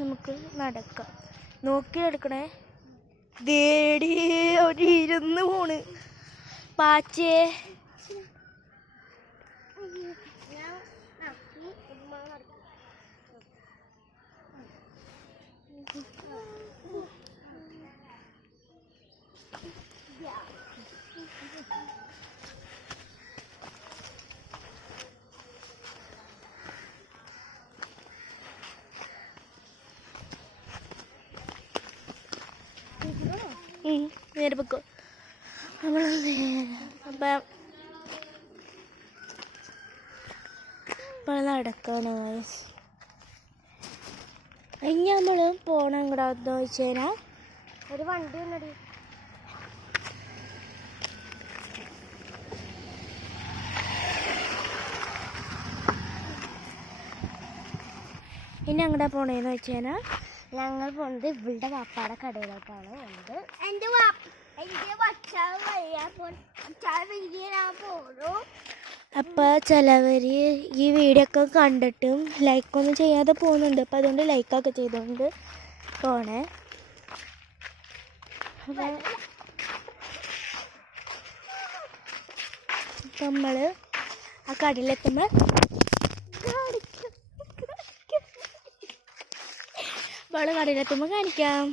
നമുക്ക് നടക്കാം. നോക്കിയെടുക്കണേ. ദേടി ഒരു ഇരുന്ന് പോണ് പാച്ചേ. നേരെ പൊക്കോ. നമ്മൾ അപ്പം നടക്കാണ്. ഇനി നമ്മൾ പോണം എങ്ങടാന്ന് വെച്ച് കഴിഞ്ഞാൽ ഒരു വണ്ടി ഉണ്ടടി. ഇനി അങ്ങോട്ടാ പോണേന്ന് വെച്ച് കഴിഞ്ഞാൽ ഞങ്ങൾ പോകുന്നത് ഇവളുടെ വാപ്പാടെ കടയിലോട്ടാണ് പോകുന്നത്. അപ്പോൾ ചിലവർ ഈ വീഡിയോ ഒക്കെ കണ്ടിട്ടും ലൈക്കൊന്നും ചെയ്യാതെ പോകുന്നുണ്ട്. അപ്പോൾ അതുകൊണ്ട് ലൈക്കൊക്കെ ചെയ്തുകൊണ്ട് പോണേ. നമ്മൾ ആ കടയിലെത്തുമ്പോൾ കടയിലെത്തുമ്പോൾ കാണിക്കാം.